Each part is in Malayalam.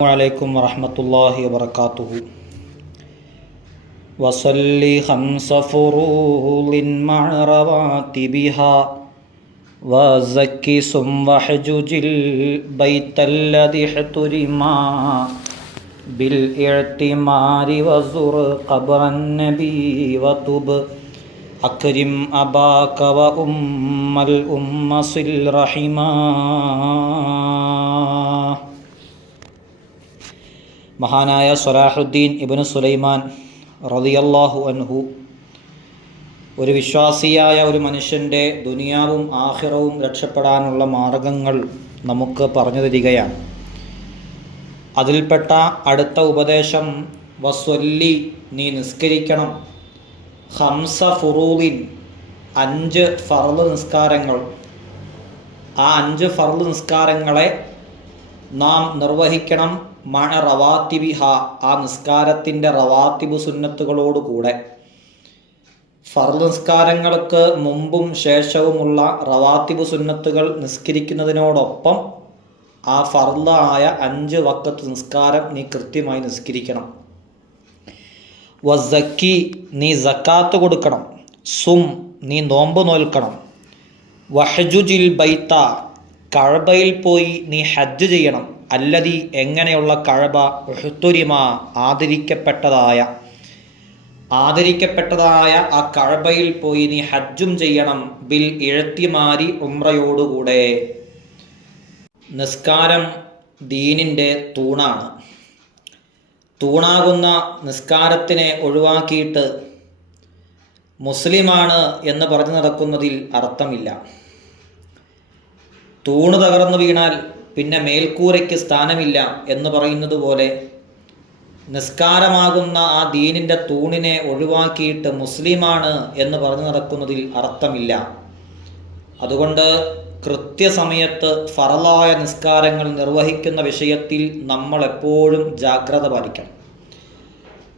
عليكم ورحمة الله وبركاته وصلي خمس فروض مع رواتبها وزكي صم وحجج البيت الذي احترما بالاعتمار وزر قبر النبي وتب أكرم أباك وأم الأم صل رحما. മഹാനായ സ്വലാഹുദ്ദീൻ ഇബ്നു സുലൈമാൻ റളിയല്ലാഹു അൻഹു ഒരു വിശ്വാസിയായ ഒരു മനുഷ്യൻ്റെ ദുനിയാവും ആഖിറവും രക്ഷപ്പെടാനുള്ള മാർഗങ്ങൾ നമുക്ക് പറഞ്ഞു തരികയാണ്. അതിൽപ്പെട്ട അടുത്ത ഉപദേശം വസ്വല്ലി, നീ നിസ്കരിക്കണം, ഖംസ ഫുറൂദിൻ, 5 ഫർള് നിസ്കാരങ്ങൾ. ആ 5 ഫർള് നിസ്കാരങ്ങളെ നാം നിർവഹിക്കണം. മഅ റവാത്തിബിഹ, ആ നിസ്കാരത്തിൻ്റെ റവാത്തിബ് സുന്നത്തുകളോടുകൂടെ. ഫർള് നിസ്കാരങ്ങൾക്ക് മുമ്പും ശേഷവുമുള്ള റവാത്തിബ് സുന്നത്തുകൾ നിസ്കരിക്കുന്നതിനോടൊപ്പം ആ ഫർളായ 5 വഖത്ത് നിസ്കാരം നീ കൃത്യമായി നിസ്കരിക്കണം. വസക്കി, നീ സക്കാത്ത് കൊടുക്കണം. സും, നീ നോമ്പ് നോൽക്കണം. വഹജുജിൽ ബൈത്ത, കഅബയിൽ പോയി നീ ഹജ്ജ് ചെയ്യണം. അല്ലതി, എങ്ങനെയുള്ള കഅബ, ഉഹ്തുരിമ, ആദരിക്കപ്പെട്ടതായ ആ കഅബയിൽ പോയി നീ ഹജ്ജും ചെയ്യണം. ബിൽ ഇഅ്തിമാരി, ഉംറയോടുകൂടെ. നിസ്കാരം ദീനിൻ്റെ തൂണാണ്. തൂണാകുന്ന നിസ്കാരത്തിനെ ഒഴിവാക്കിയിട്ട് മുസ്ലിമാണ് എന്ന് പറഞ്ഞു നടക്കുന്നതിൽ അർത്ഥമില്ല. തൂണ് തകർന്നു വീണാൽ പിന്നെ മേൽക്കൂരയ്ക്ക് സ്ഥാനമില്ല എന്ന് പറയുന്നത് പോലെ നിസ്കാരമാകുന്ന ആ ദീനിൻ്റെ തൂണിനെ ഒഴിവാക്കിയിട്ട് മുസ്ലിമാണ് എന്ന് പറഞ്ഞു നടക്കുന്നതിൽ അർത്ഥമില്ല. അതുകൊണ്ട് കൃത്യസമയത്ത് ഫറലായ നിസ്കാരങ്ങൾ നിർവഹിക്കുന്ന വിഷയത്തിൽ നമ്മൾ എപ്പോഴും ജാഗ്രത പാലിക്കണം.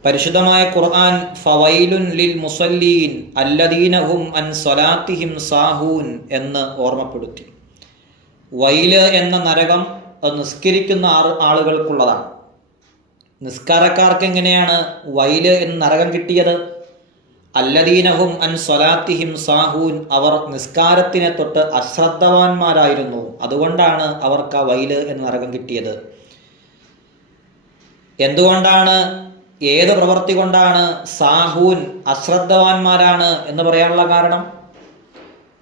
പരിശുദ്ധമായ ഖുർആൻ ഫവൈലുൻ ലിൽ മുസല്ലീൻ അല്ലദീന ഹും അൻ സ്വലാത്തിഹിം സാഹൂൻ എന്ന് ഓർമ്മപ്പെടുത്തി. വൈല് എന്ന നരകം നിസ്കരിക്കുന്ന ആളുകൾക്കുള്ളതാണ്. നിസ്കാരക്കാർക്ക് എങ്ങനെയാണ് വൈല് എന്ന നരകം കിട്ടിയത്? അല്ലദീനഹും അൻ സ്വലാത്തിഹിം സാഹൂൻ, അവർ നിസ്കാരത്തിനെ തൊട്ട് അശ്രദ്ധവാന്മാരായിരുന്നു. അതുകൊണ്ടാണ് അവർക്ക് ആ വൈല് എന്ന നരകം കിട്ടിയത്. എന്തുകൊണ്ടാണ്, ഏത് പ്രവൃത്തി കൊണ്ടാണ് സാഹൂൻ, അശ്രദ്ധവാന്മാരാണ് എന്ന് പറയാനുള്ള കാരണം?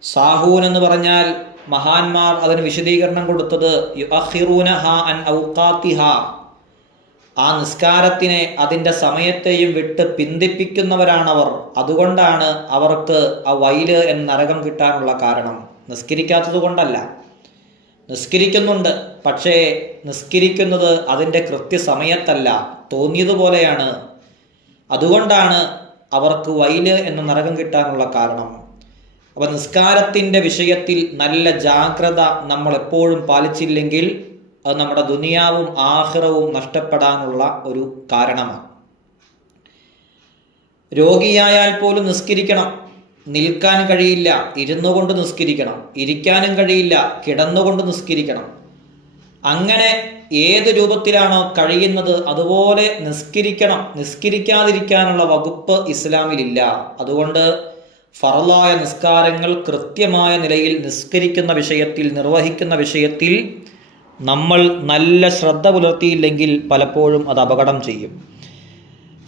സാഹൂൻ എന്ന് പറഞ്ഞാൽ മഹാന്മാർ അതിന് വിശദീകരണം കൊടുത്തത് യുഅഖിറൂനഹ അൻ ഔഖാതിഹ, ആ നിസ്കാരത്തിനെ അതിൻ്റെ സമയത്തെയും വിട്ട് പിന്തിപ്പിക്കുന്നവരാണവർ. അതുകൊണ്ടാണ് അവർക്ക് ആ വൈല് എന്ന നരകം കിട്ടാനുള്ള കാരണം. നിസ്കരിക്കാത്തത് കൊണ്ടല്ല, നിസ്കരിക്കുന്നുണ്ട്, പക്ഷേ നിസ്കരിക്കുന്നത് അതിൻ്റെ കൃത്യസമയത്തല്ല, തോന്നിയതുപോലെയാണ്. അതുകൊണ്ടാണ് അവർക്ക് വൈല് എന്ന നരകം കിട്ടാനുള്ള കാരണം. അപ്പോൾ നിസ്കാരത്തിൻ്റെ വിഷയത്തിൽ നല്ല ജാഗ്രത നമ്മൾ എപ്പോഴും പാലിച്ചില്ലെങ്കിൽ അത് നമ്മുടെ ദുനിയാവും ആഖിറവും നഷ്ടപ്പെടാനുള്ള ഒരു കാരണമാണ്. രോഗിയായാൽ പോലും നിസ്കരിക്കണം. നിൽക്കാൻ കഴിയില്ല, ഇരുന്നു കൊണ്ട് നിസ്കരിക്കണം. ഇരിക്കാനും കഴിയില്ല, കിടന്നുകൊണ്ട് നിസ്കരിക്കണം. അങ്ങനെ ഏത് രൂപത്തിലാണോ കഴിയുന്നത് അതുപോലെ നിസ്കരിക്കണം. നിസ്കരിക്കാതിരിക്കാനുള്ള വകുപ്പ് ഇസ്ലാമിലില്ല. അതുകൊണ്ട് ഫർളായ നിസ്കാരങ്ങൾ കൃത്യമായ നിലയിൽ നിസ്കരിക്കുന്ന വിഷയത്തിൽ, നിർവഹിക്കുന്ന വിഷയത്തിൽ നമ്മൾ നല്ല ശ്രദ്ധ പുലർത്തിയില്ലെങ്കിൽ പലപ്പോഴും അത് അപകടം ചെയ്യും.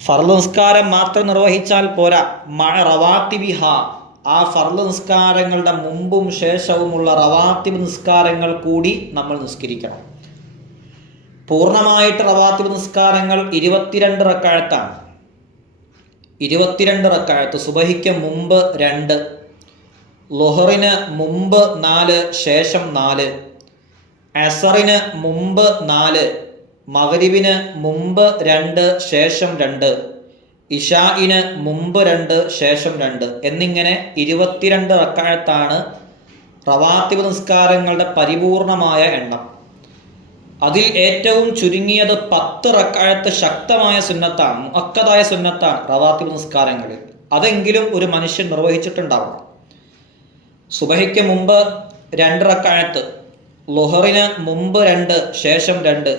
ഫർള് നിസ്കാരം മാത്രം നിർവഹിച്ചാൽ പോരാ, മഅ റവാത്തിബിഹ, ആ ഫർള് നിസ്കാരങ്ങളുടെ മുമ്പും ശേഷവുമുള്ള റവാത്തിബ് നിസ്കാരങ്ങൾ കൂടി നമ്മൾ നിസ്കരിക്കണം. പൂർണ്ണമായിട്ട് റവാത്തിബ് നിസ്കാരങ്ങൾ 22 റക്അത്താണ്. 22 റക്അത്ത്. സുബഹിക്ക് മുമ്പ് 2, ളുഹറിന് മുമ്പ് 4, ശേഷം 4, അസറിന് മുമ്പ് 4, മഗ്രിബിന് മുമ്പ് 2, ശേഷം 2, ഇശാഇന് മുമ്പ് 2, ശേഷം 2 എന്നിങ്ങനെ 22 റക്അത്താണ് റവാത്തിബ് നിസ്കാരങ്ങളുടെ പരിപൂർണമായ എണ്ണം. അതിൽ ഏറ്റവും ചുരുങ്ങിയത് 10 റക്അത്ത് ശക്തമായ സുന്നത്താണ്, മുഅക്കദായ സുന്നത്താണ് റവാത്തിബ് നിസ്കാരങ്ങളിൽ. അതെങ്കിലും ഒരു മനുഷ്യൻ നിർവഹിച്ചിട്ടുണ്ടാവണം. സുബഹിക്ക് മുമ്പ് 2 റക്അത്ത്, ളുഹറിന് മുമ്പ് 2, ശേഷം 2,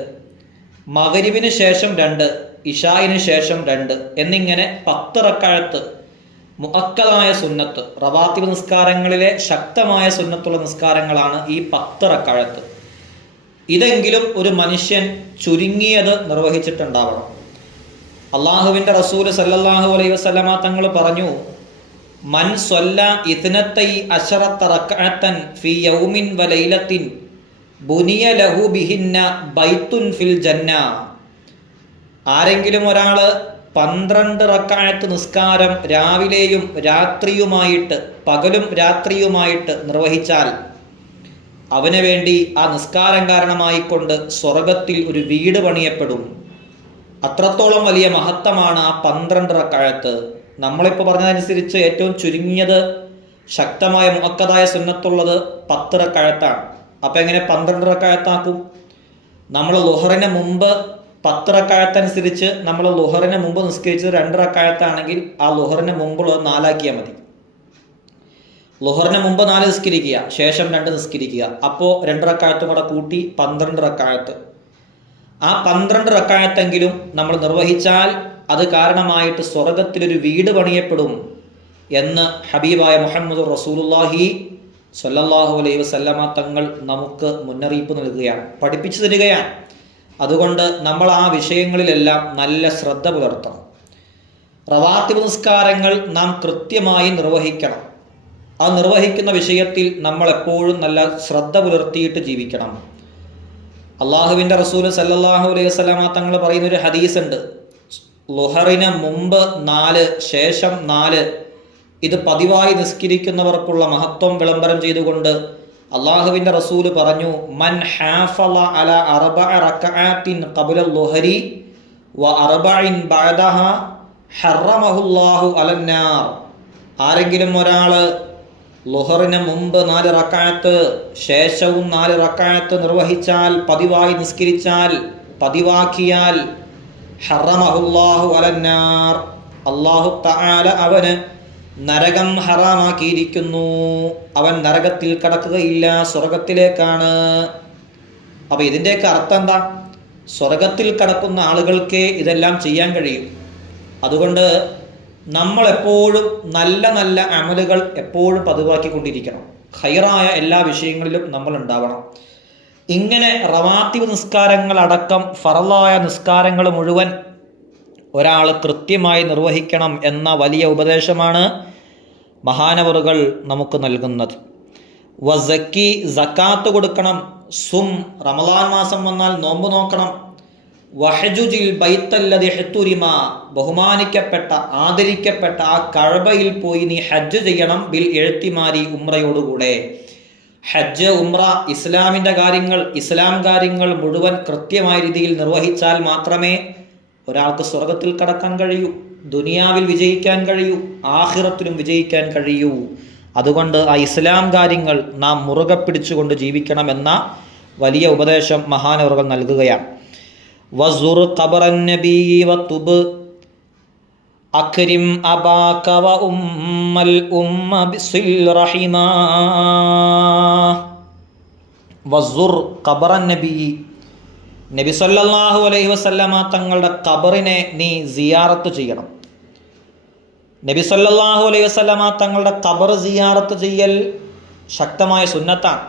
മഗ്രിബിന് ശേഷം 2, ഇശായിന് ശേഷം 2 എന്നിങ്ങനെ 10 റക്അത്ത് മുഅക്കദായ സുന്നത്ത്, റവാത്തിബ് നിസ്കാരങ്ങളിലെ ശക്തമായ സുന്നത്തുള്ള നിസ്കാരങ്ങളാണ് ഈ 10 റക്അത്ത്. ഇതെങ്കിലും ഒരു മനുഷ്യൻ ചുരുങ്ങിയത് നിർവഹിച്ചിട്ടുണ്ടാവണം. അള്ളാഹുവിൻ്റെ റസൂൽ സല്ലല്ലാഹു അലൈഹി വസല്ലമ തങ്ങൾ പറഞ്ഞു, മൻ സ്വല്ല 12 റക്അത്തൻ ഫീ യൗമിൻ വലൈലത്തിൻ ബുനിയ ലഹു ബിഹിന്ന ബൈത്തുൻ ഫിൽ ജന്ന. ആരെങ്കിലും ഒരാൾ 12 റക്അത്ത് നിസ്കാരം രാവിലെയും രാത്രിയുമായിട്ട്, പകലും രാത്രിയുമായിട്ട് നിർവഹിച്ചാൽ അവന് വേണ്ടി ആ നിസ്കാരം കാരണമായിക്കൊണ്ട് സ്വർഗത്തിൽ ഒരു വീട് പണിയപ്പെടും. അത്രത്തോളം വലിയ മഹത്വമാണ് ആ 12 റക്അത്ത്. നമ്മളിപ്പോൾ പറഞ്ഞതനുസരിച്ച് ഏറ്റവും ചുരുങ്ങിയത് ശക്തമായ മുഅക്കദായ സുന്നത്തുള്ളത് 10 റക്അത്താണ്. അപ്പം എങ്ങനെ 12 റക്അത്താക്കും? നമ്മൾ ളുഹറിന് മുമ്പ് 10 റക്അത്തനുസരിച്ച് നമ്മൾ ളുഹറിന് മുമ്പ് നിസ്കരിച്ചത് 2 റക്അത്താണെങ്കിൽ ആ ളുഹറിന് മുമ്പുള്ളത് 4 ആക്കിയാൽ മതി. ളുഹറിന് മുമ്പ് 4 നിസ്കരിക്കുക, ശേഷം 2 നിസ്കരിക്കുക. അപ്പോൾ 2 റക്അത്തും കൂടെ കൂട്ടി 12 റക്അത്ത്. ആ 12 റക്അത്തെങ്കിലും നമ്മൾ നിർവഹിച്ചാൽ അത് കാരണമായിട്ട് സ്വർഗത്തിലൊരു വീട് പണിയപ്പെടും എന്ന് ഹബീബായ മുഹമ്മദ് റസൂലുള്ളാഹി സ്വല്ലല്ലാഹു അലൈഹി വസല്ലമ തങ്ങൾ നമുക്ക് മുന്നറിയിപ്പ് നൽകുകയാണ്, പഠിപ്പിച്ചു തരികയാണ്. അതുകൊണ്ട് നമ്മൾ ആ വിഷയങ്ങളിലെല്ലാം നല്ല ശ്രദ്ധ പുലർത്തണം. റവാത്തിബ് നിസ്കാരങ്ങൾ നാം കൃത്യമായി നിർവഹിക്കണം. ആ നിർവഹിക്കുന്ന വിഷയത്തിൽ നമ്മൾ എപ്പോഴും നല്ല ശ്രദ്ധ പുലർത്തിയിട്ട് ജീവിക്കണം. അള്ളാഹുവിൻ്റെ റസൂൽ സല്ലല്ലാഹു അലൈഹി വസല്ലമ തങ്ങൾ പറയുന്നൊരു ഹദീസ് ഉണ്ട്, ളുഹറിന് മുമ്പ് 4, ശേഷം 4. ഇത് പതിവായി നിസ്കരിക്കുന്നവർക്കുള്ള മഹത്വം വിളംബരം ചെയ്തുകൊണ്ട് അള്ളാഹുവിൻ്റെ റസൂല് പറഞ്ഞു, മൻ ഹാഫള അല 4 റക്അത്തിൻ ഖബ്ല ളുഹരി വ 4 ബഅദഹ ഹറമഹുല്ലാഹു അലന്നാർ. ആരെങ്കിലും ഒരാൾ ളുഹറിന് മുമ്പ് 4 റക്അത്ത്, ശേഷവും 4 റക്അത്ത് നിർവഹിച്ചാൽ, പതിവായി നിസ്കരിച്ചാൽ, പതിവാക്കിയാൽ, ഹറമഹുല്ലാഹു അലന്നാർ, അല്ലാഹു തആല അവന് നരകം ഹറാമാക്കിയിരിക്കുന്നു. അവൻ നരകത്തിൽ കടക്കുകയില്ല, സ്വർഗത്തിലേക്കാണ്. അപ്പോൾ ഇതിൻ്റെയൊക്കെ അർത്ഥം എന്താ? സ്വർഗത്തിൽ കടക്കുന്ന ആളുകൾക്കേ ഇതെല്ലാം ചെയ്യാൻ കഴിയും. അതുകൊണ്ട് നമ്മളെപ്പോഴും നല്ല നല്ല അമലുകൾ എപ്പോഴും പതിവാക്കിക്കൊണ്ടിരിക്കണം. ഖൈറായ എല്ലാ വിഷയങ്ങളിലും നമ്മൾ ഉണ്ടാവണം. ഇങ്ങനെ റവാത്തിബ് നിസ്കാരങ്ങളടക്കം ഫറളായ നിസ്കാരങ്ങൾ മുഴുവൻ ഒരാൾ കൃത്യമായി നിർവഹിക്കണം എന്ന വലിയ ഉപദേശമാണ് മഹാനവറുകൾ നമുക്ക് നൽകുന്നത്. വസക്കി, സക്കാത്ത് കൊടുക്കണം. സും, റമളാൻ മാസം വന്നാൽ നോമ്പ് നോക്കണം. വഹജുജിൽ ബൈത്തല്ലദി ഹുതുരിമ, ബഹുമാനിക്കപ്പെട്ട ആദരിക്കപ്പെട്ട ആ കഅബയിൽ പോയി നീ ഹജ്ജ് ചെയ്യണം. ബിൽ എഴുത്തിമാരി, ഉംറയോടുകൂടെ. ഹജ്ജ്, ഉംറ, ഇസ്ലാമിൻ്റെ കാര്യങ്ങൾ, ഇസ്ലാം കാര്യങ്ങൾ മുഴുവൻ കൃത്യമായ രീതിയിൽ നിർവഹിച്ചാൽ മാത്രമേ ഒരാൾക്ക് സ്വർഗത്തിൽ കടക്കാൻ കഴിയൂ, ദുനിയാവിൽ വിജയിക്കാൻ കഴിയൂ, ആഖിറത്തിലും വിജയിക്കാൻ കഴിയൂ. അതുകൊണ്ട് ആ ഇസ്ലാം കാര്യങ്ങൾ നാം മുറുകെ പിടിച്ചുകൊണ്ട് ജീവിക്കണം എന്ന വലിയ ഉപദേശം മഹാനവറുകൾ നൽകുകയാണ്. വസുർ ഖബറൻ നബി വതുബ് അക്രിം അബാക വ ഉമ്മൽ ഉമ്മ ബിസിൽ റഹിമാ. വസുർ ഖബറൻ നബി, നബി സല്ലല്ലാഹു അലൈഹി വസല്ലമ തങ്ങളുടെ ഖബറിനെ നീ സിയാറത്ത് ചെയ്യണം. നബി സല്ലല്ലാഹു അലൈഹി വസല്ലമ തങ്ങളുടെ ഖബർ സിയാറത്ത് ചെയ്യൽ ശക്തമായ സുന്നത്താണ്.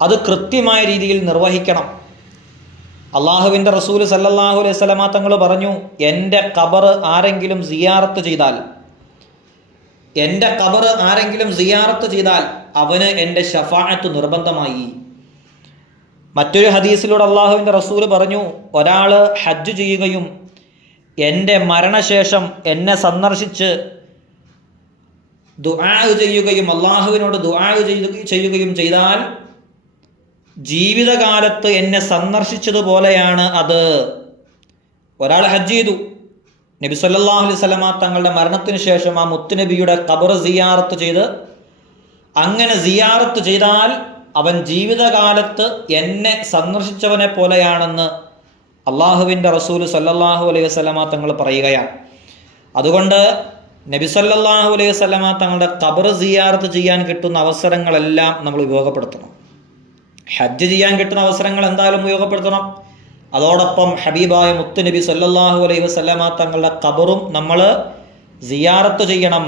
അത് കൃത്യമായ രീതിയിൽ നിർവഹിക്കണം. അള്ളാഹുവിൻ്റെ റസൂൽ സല്ലല്ലാഹു അലൈഹി വസല്ലമ തങ്ങൾ പറഞ്ഞു, എൻ്റെ ഖബർ ആരെങ്കിലും സിയാറത്ത് ചെയ്താൽ, എൻ്റെ ഖബർ ആരെങ്കിലും സിയാറത്ത് ചെയ്താൽ അവന് എൻ്റെ ശഫാഅത്ത് നിർബന്ധമായി. മറ്റൊരു ഹദീസിലൂടെ അള്ളാഹുവിൻ്റെ റസൂൽ പറഞ്ഞു, ഒരാൾ ഹജ്ജ് ചെയ്യുകയും എൻ്റെ മരണശേഷം എന്നെ സന്ദർശിച്ച് ദുആ ചെയ്യുകയും അള്ളാഹുവിനോട് ദുആ ചെയ്യുകയും ചെയ്താൽ ജീവിതകാലത്ത് എന്നെ സന്ദർശിച്ചതുപോലെയാണ് അത്. ഒരാൾ ഹജ്ജ് ചെയ്തു, നബി സല്ലല്ലാഹു അലൈഹി വസല്ലമ തങ്ങളുടെ മരണത്തിന് ശേഷം ആ മുത്തുനബിയുടെ ഖബർ സിയാറത്ത് ചെയ്ത്, അങ്ങനെ സിയാറത്ത് ചെയ്താൽ അവൻ ജീവിതകാലത്ത് എന്നെ സന്ദർശിച്ചവനെ പോലെയാണെന്ന് അള്ളാഹുവിൻ്റെ റസൂൽ സല്ലല്ലാഹു അലൈഹി വസല്ലമ തങ്ങൾ പറയുകയാണ്. അതുകൊണ്ട് നബി സല്ലല്ലാഹു അലൈഹി വസല്ലമ തങ്ങളുടെ ഖബർ സിയാറത്ത് ചെയ്യാൻ കിട്ടുന്ന അവസരങ്ങളെല്ലാം നമ്മൾ ഉപയോഗപ്പെടുത്തണം. ഹജ്ജ് ചെയ്യാൻ കിട്ടുന്ന അവസരങ്ങൾ എന്തായാലും ഉപയോഗപ്പെടുത്തണം. അതോടൊപ്പം ഹബീബായ മുത്തുനബി സല്ലല്ലാഹു അലൈഹി വസല്ലമ തങ്ങളുടെ ഖബറും നമ്മൾ സിയാറത്ത് ചെയ്യണം.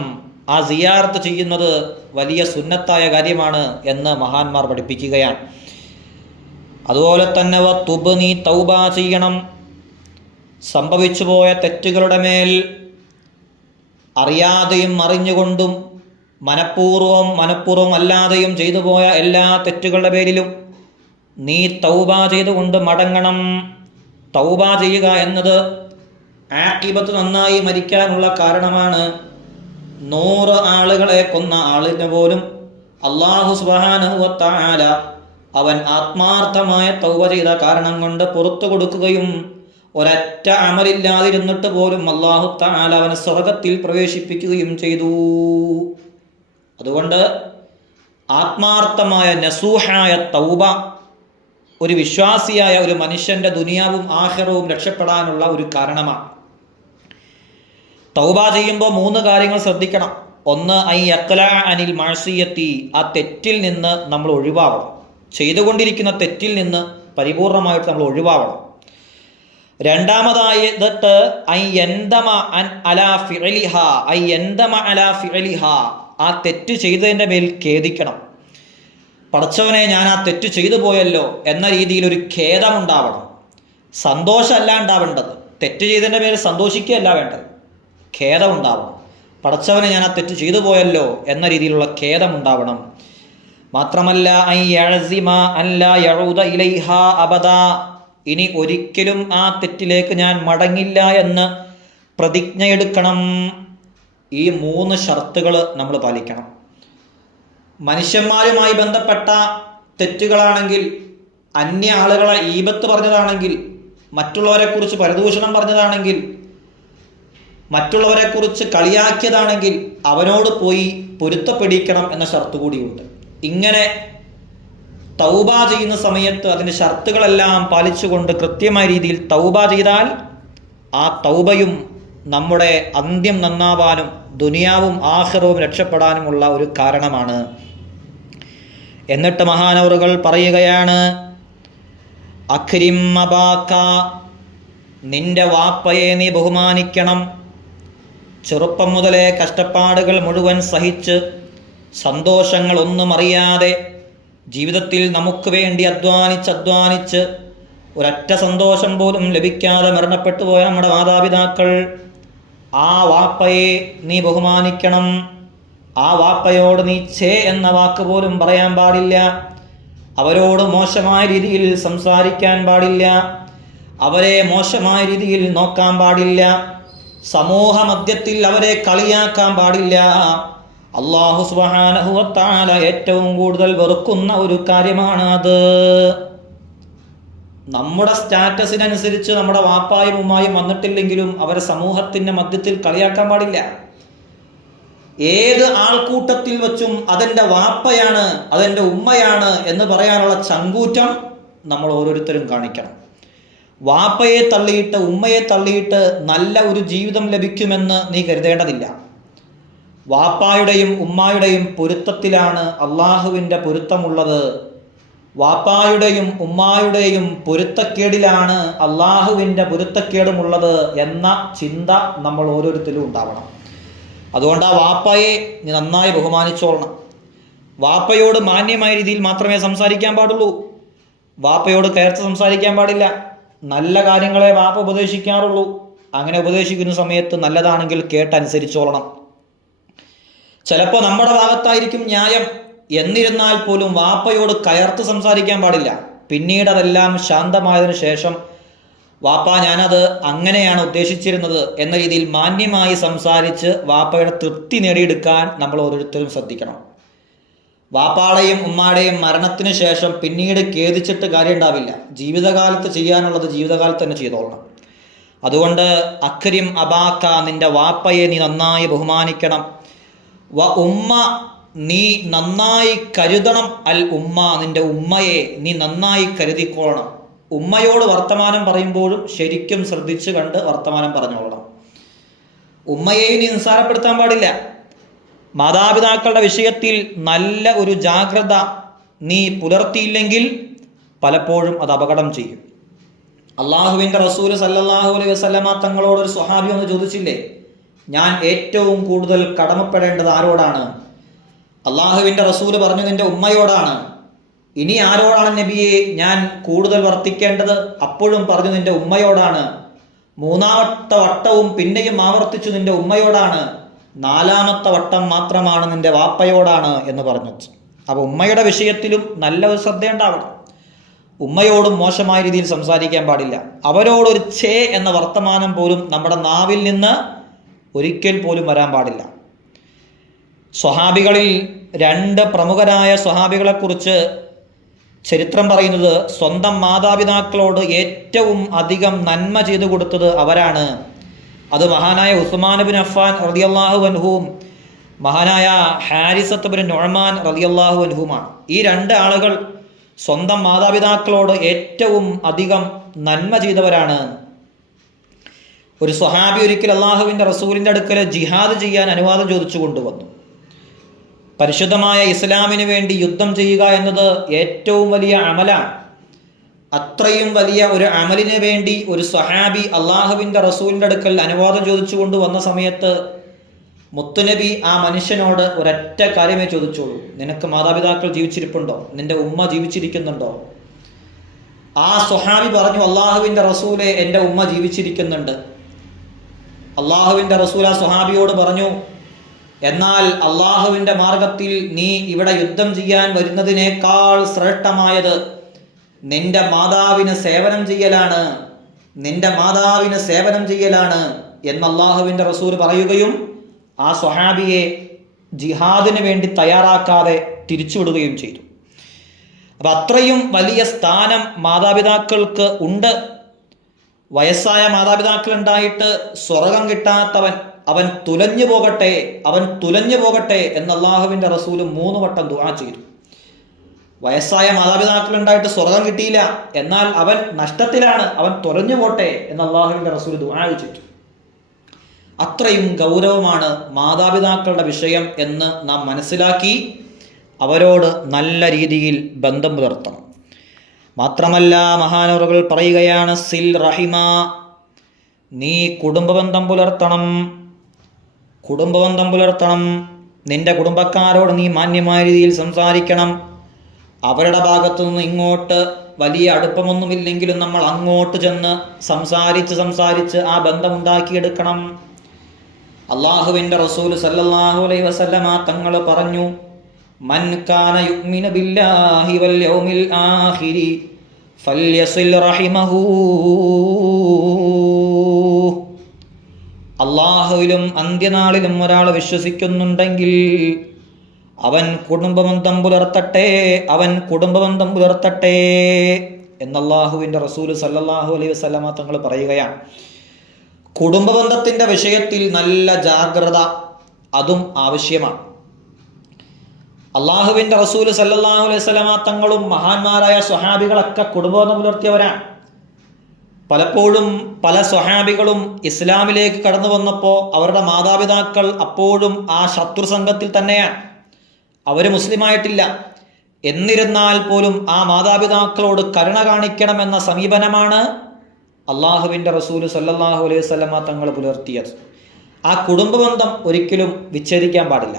ആ സിയാറത്ത് ചെയ്യുന്നത് വലിയ സുന്നത്തായ കാര്യമാണ് എന്ന് മഹാന്മാർ പഠിപ്പിക്കുകയാണ്. അതുപോലെ തന്നെ തുബ്, നീ തൗബ ചെയ്യണം. സംഭവിച്ചു പോയ തെറ്റുകളുടെ മേൽ അറിയാതെയും അറിഞ്ഞുകൊണ്ടും മനഃപൂർവ്വം അല്ലാതെയും ചെയ്തു പോയ എല്ലാ തെറ്റുകളുടെ പേരിലും നീ തൗബ ചെയ്തുകൊണ്ട് മടങ്ങണം. തൗബ ചെയ്യുക എന്നത് ആഖിബത്ത് നന്നായി മരിക്കാനുള്ള കാരണമാണ്. 100 ആളുകളെ കൊന്ന ആളിന് പോലും അല്ലാഹു സുബ്ഹാനഹു വ തആല അവൻ ആത്മാർത്ഥമായ തൗബ ചെയ്ത കാരണം കൊണ്ട് പുറത്തു കൊടുക്കുകയും ഒരൊറ്റ അമലില്ലാതിരുന്നിട്ട് പോലും അല്ലാഹു തആല അവനെ സ്വർഗത്തിൽ പ്രവേശിപ്പിക്കുകയും ചെയ്തു. അതുകൊണ്ട് ആത്മാർത്ഥമായ നസൂഹായ തൗബ ഒരു വിശ്വാസിയായ ഒരു മനുഷ്യന്റെ ദുനിയാവും ആഖിറവും രക്ഷപ്പെടാനുള്ള ഒരു കാരണമാണ്. തൗബ ചെയ്യുമ്പോൾ 3 കാര്യങ്ങൾ ശ്രദ്ധിക്കണം. ഒന്ന്, ഐ യഖ്ലഅ അനിൽ മഅസിയത്തി, ആ തെറ്റിൽ നിന്ന് നമ്മൾ ഒഴിവാവണം. ചെയ്തുകൊണ്ടിരിക്കുന്ന തെറ്റിൽ നിന്ന് പരിപൂർണമായിട്ട് നമ്മൾ ഒഴിവാവണം. രണ്ടാമതായിട്ട് ഐ യൻദമ അലാ ഫിഅലിഹ, ആ തെറ്റ് ചെയ്തതിൻ്റെ മേൽ ഖേദിക്കണം. പടച്ചവനെ, ഞാൻ ആ തെറ്റ് ചെയ്തു പോയല്ലോ എന്ന രീതിയിൽ ഒരു ഖേദമുണ്ടാവണം. സന്തോഷമല്ല ഉണ്ടാവേണ്ടത്, തെറ്റ് ചെയ്തതിൻ്റെ മേൽ സന്തോഷിക്കുകയല്ല വേണ്ടത്, ഖേദമുണ്ടാവണം. പടച്ചവനെ, ഞാൻ ആ തെറ്റ് ചെയ്തു പോയല്ലോ എന്ന രീതിയിലുള്ള ഖേദമുണ്ടാവണം. മാത്രമല്ല ഐ യഅ്സിമ അല്ലാ യഊദ ഇലൈഹാ അബദാ, ഇനി ഒരിക്കലും ആ തെറ്റിലേക്ക് ഞാൻ മടങ്ങില്ല എന്ന് പ്രതിജ്ഞയെടുക്കണം. ഈ 3 ഷർത്തുകൾ നമ്മൾ പാലിക്കണം. മനുഷ്യന്മാരുമായി ബന്ധപ്പെട്ട തെറ്റുകളാണെങ്കിൽ, അന്യ ആളുകളെ ഈബത്ത് പറഞ്ഞതാണെങ്കിൽ, മറ്റുള്ളവരെക്കുറിച്ച് പരദൂഷണം പറഞ്ഞതാണെങ്കിൽ, മറ്റുള്ളവരെക്കുറിച്ച് കളിയാക്കിയതാണെങ്കിൽ അവനോട് പോയി പൊരുത്തപ്പെടിക്കണം എന്ന ഷർത്ത് കൂടിയുണ്ട്. ഇങ്ങനെ തൗബ ചെയ്യുന്ന സമയത്ത് അതിൻ്റെ ഷർത്തുകളെല്ലാം പാലിച്ചുകൊണ്ട് കൃത്യമായ രീതിയിൽ തൗബ ചെയ്താൽ ആ തൗബയും നമ്മുടെ അന്ത്യം നന്നാവാനും ദുനിയാവും ആഖിറവും രക്ഷപ്പെടാനുമുള്ള ഒരു കാരണമാണ്. എന്നിട്ട് മഹാനവറുകൾ പറയുകയാണ്, അക്രിം അബാക, നിന്റെ വാപ്പയെ നീ ബഹുമാനിക്കണം. ചെറുപ്പം മുതലേ കഷ്ടപ്പാടുകൾ മുഴുവൻ സഹിച്ച് സന്തോഷങ്ങളൊന്നും അറിയാതെ ജീവിതത്തിൽ നമുക്ക് വേണ്ടി അധ്വാനിച്ച് ഒരൊറ്റ സന്തോഷം പോലും ലഭിക്കാതെ മരണപ്പെട്ടു പോയ നമ്മുടെ മാതാപിതാക്കൾ, ആ വാപ്പയെ നീ ബഹുമാനിക്കണം. ആ വാപ്പയോട് നീ ഛേ എന്ന വാക്ക് പോലും പറയാൻ പാടില്ല. അവരോട് മോശമായ രീതിയിൽ സംസാരിക്കാൻ പാടില്ല. അവരെ മോശമായ രീതിയിൽ നോക്കാൻ പാടില്ല. സമൂഹ മധ്യത്തിൽ അവരെ കളിയാക്കാൻ പാടില്ല. അല്ലാഹു സുബ്ഹാനഹു വ തആല ഏറ്റവും കൂടുതൽ വെറുക്കുന്ന ഒരു കാര്യമാണ് അത്. നമ്മുടെ സ്റ്റാറ്റസിനനുസരിച്ച് നമ്മുടെ വാപ്പായും ഉമ്മായും വന്നിട്ടില്ലെങ്കിലും അവരെ സമൂഹത്തിന്റെ മധ്യത്തിൽ കളിയാക്കാൻ പാടില്ല. ഏത് ആൾക്കൂട്ടത്തിൽ വെച്ചും അതെൻ്റെ വാപ്പയാണ്, അതെൻ്റെ ഉമ്മയാണ് എന്ന് പറയാനുള്ള ചങ്കൂറ്റം നമ്മൾ ഓരോരുത്തരും കാണിക്കണം. വാപ്പയെ തള്ളിയിട്ട് ഉമ്മയെ തള്ളിയിട്ട് നല്ല ഒരു ജീവിതം ലഭിക്കുമെന്ന് നീ കരുതേണ്ടതില്ല. വാപ്പായുടെയും ഉമ്മായുടെയും പൊരുത്തത്തിലാണ് അള്ളാഹുവിൻ്റെ പൊരുത്തമുള്ളത്. വാപ്പായുടെയും ഉമ്മായുടെയും പൊരുത്തക്കേടിലാണ് അള്ളാഹുവിൻ്റെ പൊരുത്തക്കേടുമുള്ളത് എന്ന ചിന്ത നമ്മൾ ഓരോരുത്തരും ഉണ്ടാവണം. അതുകൊണ്ട് ആ വാപ്പയെ നീ നന്നായി ബഹുമാനിച്ചോളണം. വാപ്പയോട് മാന്യമായ രീതിയിൽ മാത്രമേ സംസാരിക്കാൻ പാടുള്ളൂ. വാപ്പയോട് കയർത്ത് സംസാരിക്കാൻ പാടില്ല. നല്ല കാര്യങ്ങളെ വാപ്പ ഉപദേശിക്കാറുള്ളൂ. അങ്ങനെ ഉപദേശിക്കുന്ന സമയത്ത് നല്ലതാണെങ്കിൽ കേട്ടനുസരിച്ചോളണം. ചിലപ്പോൾ നമ്മുടെ ഭാഗത്തായിരിക്കും ന്യായം, എന്നിരുന്നാൽ പോലും വാപ്പയോട് കയർത്ത് സംസാരിക്കാൻ പാടില്ല. പിന്നീട് അതെല്ലാം ശാന്തമായതിനു ശേഷം വാപ്പ, ഞാനത് അങ്ങനെയാണ് ഉദ്ദേശിച്ചിരുന്നത് എന്ന രീതിയിൽ മാന്യമായി സംസാരിച്ച് വാപ്പയുടെ തൃപ്തി നേടിയെടുക്കാൻ നമ്മൾ ഓരോരുത്തരും ശ്രദ്ധിക്കണം. വാപ്പാടെയും ഉമ്മാടെയും മരണത്തിന് ശേഷം പിന്നീട് ഖേദിച്ചിട്ട് കാര്യം ഉണ്ടാവില്ല. ജീവിതകാലത്ത് ചെയ്യാനുള്ളത് ജീവിതകാലത്ത് തന്നെ ചെയ്തോളണം. അതുകൊണ്ട് അക്രിം അബാക്ക, നിന്റെ വാപ്പയെ നീ നന്നായി ബഹുമാനിക്കണം. വ ഉമ്മ, നീ നന്നായി കരുതണം. അൽ ഉമ്മ, നിന്റെ ഉമ്മയെ നീ നന്നായി കരുതിക്കോളണം. ഉമ്മയോട് വർത്തമാനം പറയുമ്പോഴും ശരിക്കും ശ്രദ്ധിച്ചു കണ്ട് വർത്തമാനം പറഞ്ഞോളണം. ഉമ്മയെ നീ നിസ്സാരപ്പെടുത്താൻ പാടില്ല. മാതാപിതാക്കളുടെ വിഷയത്തിൽ നല്ല ഒരു ജാഗ്രത നീ പുലർത്തിയില്ലെങ്കിൽ പലപ്പോഴും അത് അപകടം ചെയ്യും. അള്ളാഹുവിൻ്റെ റസൂൽ സല്ലല്ലാഹു അലൈഹി വസല്ലമ തങ്ങളോട് ഒരു സ്വഹാബി ഒന്ന് ചോദിച്ചില്ലേ, ഞാൻ ഏറ്റവും കൂടുതൽ കടമപ്പെടേണ്ടത് ആരോടാണ്? അള്ളാഹുവിൻ്റെ റസൂൽ പറഞ്ഞു, നിന്റെ ഉമ്മയോടാണ്. ഇനി ആരോടാണ് നബിയെ ഞാൻ കൂടുതൽ വർത്തിക്കേണ്ടത്? അപ്പോഴും പറഞ്ഞു, നിന്റെ ഉമ്മയോടാണ്. മൂന്നാമത്തെ വട്ടവും പിന്നെയും ആവർത്തിച്ചു, നിന്റെ ഉമ്മയോടാണ്. നാലാമത്തെ വട്ടം മാത്രമാണ് നിന്റെ വാപ്പയോടാണ് എന്ന് പറഞ്ഞു. അപ്പോൾ ഉമ്മയുടെ വിഷയത്തിലും നല്ല ഒരു ശ്രദ്ധയുണ്ടാവണം. ഉമ്മയോടും മോശമായ രീതിയിൽ സംസാരിക്കാൻ പാടില്ല. അവരോടൊരു ഛേ എന്ന വർത്തമാനം പോലും നമ്മുടെ നാവിൽ നിന്ന് ഒരിക്കൽ പോലും വരാൻ പാടില്ല. സ്വഹാബികളിൽ രണ്ട് പ്രമുഖരായ സ്വഹാബികളെക്കുറിച്ച് ചരിത്രം പറയുന്നത്, സ്വന്തം മാതാപിതാക്കളോട് ഏറ്റവും അധികം നന്മ ചെയ്തു കൊടുത്തത് അവരാണ്. അത് മഹാനായ ഉസ്മാൻ ബിൻ അഫ്ഫാൻ റളിയല്ലാഹു അൻഹുവും മഹാനായ ഹാരിസത്ത് ബിൻ നുഅ്മാൻ റളിയല്ലാഹു അൻഹുമാണ്. ഈ രണ്ട് ആളുകൾ സ്വന്തം മാതാപിതാക്കളോട് ഏറ്റവും അധികം നന്മ ചെയ്തവരാണ്. ഒരു സ്വഹാബി ഒരിക്കൽ അള്ളാഹുവിൻ്റെ റസൂലിൻ്റെ അടുക്കൽ ജിഹാദ് ചെയ്യാൻ അനുവാദം ചോദിച്ചു കൊണ്ടുവന്നു. പരിശുദ്ധമായ ഇസ്ലാമിന് വേണ്ടി യുദ്ധം ചെയ്യുക എന്നത് ഏറ്റവും വലിയ അമലാണ്. അത്രയും വലിയ ഒരു അമലിന് വേണ്ടി ഒരു സ്വഹാബി അള്ളാഹുവിൻ്റെ റസൂലിൻ്റെ അടുക്കൽ അനുവാദം ചോദിച്ചു കൊണ്ടുവന്ന സമയത്ത് മുത്തുനബി ആ മനുഷ്യനോട് ഒരൊറ്റ കാര്യമേ ചോദിച്ചോളൂ, നിനക്ക് മാതാപിതാക്കൾ ജീവിച്ചിരിപ്പുണ്ടോ? നിന്റെ ഉമ്മ ജീവിച്ചിരിക്കുന്നുണ്ടോ? ആ സ്വഹാബി പറഞ്ഞു, അള്ളാഹുവിൻ്റെ റസൂലെ, എൻ്റെ ഉമ്മ ജീവിച്ചിരിക്കുന്നുണ്ട്. അള്ളാഹുവിൻ്റെ റസൂൽ ആ സ്വഹാബിയോട് പറഞ്ഞു, എന്നാൽ അള്ളാഹുവിൻ്റെ മാർഗത്തിൽ നീ ഇവിടെ യുദ്ധം ചെയ്യാൻ വരുന്നതിനേക്കാൾ ശ്രേഷ്ഠമായത് നിന്റെ മാതാവിന് സേവനം ചെയ്യലാണ്, നിന്റെ മാതാവിന് സേവനം ചെയ്യലാണ് എന്ന് അള്ളാഹുവിൻ്റെ റസൂൽ പറയുകയും ആ സ്വഹാബിയെ ജിഹാദിന് വേണ്ടി തയ്യാറാക്കാതെ തിരിച്ചുവിടുകയും ചെയ്തു. അപ്പം അത്രയും വലിയ സ്ഥാനം മാതാപിതാക്കൾക്ക് ഉണ്ട്. വയസ്സായ മാതാപിതാക്കൾ ഉണ്ടായിട്ട് സ്വർഗം കിട്ടാത്തവൻ അവൻ തുലഞ്ഞു പോകട്ടെ, അവൻ തുലഞ്ഞു പോകട്ടെ എന്ന് അള്ളാഹുവിൻ്റെ റസൂൽ 3 വട്ടം ദുആ ചെയ്തു. വയസ്സായ മാതാപിതാക്കൾ ഉണ്ടായിട്ട് സ്വർഗം കിട്ടിയില്ല, എന്നാൽ അവൻ നഷ്ടത്തിലാണ്, അവൻ തുലഞ്ഞു പോട്ടെ എന്ന് അള്ളാഹുവിൻ്റെ റസൂൽ ദുആ ചെയ്തു. അത്രയും ഗൗരവമാണ് മാതാപിതാക്കളുടെ വിഷയം എന്ന് നാം മനസ്സിലാക്കി അവരോട് നല്ല രീതിയിൽ ബന്ധം പുലർത്തണം. മാത്രമല്ല മഹാനവറുകൾ പറയുകയാണ്, സിൽ റഹിമ, നീ കുടുംബബന്ധം പുലർത്തണം, കുടുംബബന്ധം പുലർത്തണം. നിന്റെ കുടുംബക്കാരോട് നീ മാന്യമായ രീതിയിൽ സംസാരിക്കണം. അവരുടെ ഭാഗത്തു നിന്ന് ഇങ്ങോട്ട് വലിയ അടുപ്പമൊന്നുമില്ലെങ്കിലും നമ്മൾ അങ്ങോട്ട് ചെന്ന് സംസാരിച്ച് ആ ബന്ധമുണ്ടാക്കിയെടുക്കണം. അള്ളാഹുവിൻ്റെ റസൂൽ സല്ലല്ലാഹു അലൈഹി വസല്ലമ തങ്ങൾ പറഞ്ഞു, മൻ കാന യുഅ്മിനു ബില്ലാഹി വൽ യൗമിൽ ആഖിരി ഫല്യസിൽ റഹിമഹു. അള്ളാഹുവിലും അന്ത്യനാളിലും ഒരാൾ വിശ്വസിക്കുന്നുണ്ടെങ്കിൽ അവൻ കുടുംബബന്ധം പുലർത്തട്ടെ, അവൻ കുടുംബബന്ധം പുലർത്തട്ടെ എന്ന് അള്ളാഹുവിൻ്റെ റസൂൽ സല്ലല്ലാഹു അലൈഹി വസല്ലമ തങ്ങൾ പറയുകയാണ്. കുടുംബബന്ധത്തിൻ്റെ വിഷയത്തിൽ നല്ല ജാഗ്രത അതും ആവശ്യമാണ്. അള്ളാഹുവിൻ്റെ റസൂൽ സല്ലല്ലാഹു അലൈഹി വസല്ലമ തങ്ങളും മഹാന്മാരായ സ്വഹാബികളൊക്കെ കുടുംബബന്ധം പുലർത്തിയവരാണ്. പലപ്പോഴും പല സ്വഹാബികളും ഇസ്ലാമിലേക്ക് കടന്നു വന്നപ്പോൾ അവരുടെ മാതാപിതാക്കൾ അപ്പോഴും ആ ശത്രു സംഘത്തിൽ തന്നെയാണ്, അവർ മുസ്ലിമായിട്ടില്ല. എന്നിരുന്നാൽ പോലും ആ മാതാപിതാക്കളോട് കരുണ കാണിക്കണമെന്ന സമീപനമാണ് അള്ളാഹുവിൻ്റെ റസൂൽ സല്ലല്ലാഹു അലൈഹി വസല്ലമ തങ്ങൾ പുലർത്തിയത്. ആ കുടുംബബന്ധം ഒരിക്കലും വിച്ഛേദിക്കാൻ പാടില്ല.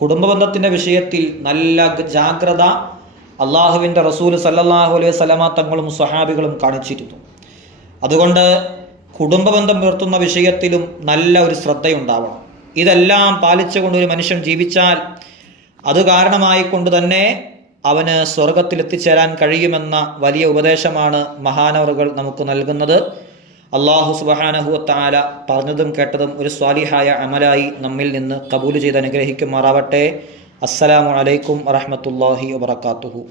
കുടുംബബന്ധത്തിൻ്റെ വിഷയത്തിൽ നല്ല ജാഗ്രത അള്ളാഹുവിൻ്റെ റസൂൽ സല്ലല്ലാഹു അലൈഹി വസല്ലമ തങ്ങളും സ്വഹാബികളും കാണിച്ചിരുന്നു. അതുകൊണ്ട് കുടുംബബന്ധം പുലർത്തുന്ന വിഷയത്തിലും നല്ല ഒരു ശ്രദ്ധയുണ്ടാവണം. ഇതെല്ലാം പാലിച്ചുകൊണ്ട് ഒരു മനുഷ്യൻ ജീവിച്ചാൽ അത് കാരണമായിക്കൊണ്ട് തന്നെ അവന് സ്വർഗത്തിലെത്തിച്ചേരാൻ കഴിയുമെന്ന വലിയ ഉപദേശമാണ് മഹാനവറുകൾ നമുക്ക് നൽകുന്നത്. അള്ളാഹു സുബ്ഹാനഹു വ തആല പറഞ്ഞതും കേട്ടതും ഒരു സ്വാലിഹായ അമലായി നമ്മിൽ നിന്ന് കബൂൽ ചെയ്ത് അനുഗ്രഹിക്കുമാറാവട്ടെ. അസ്സലാമു അലൈക്കും വറഹ്മത്തുള്ളാഹി വബറകാതുഹു.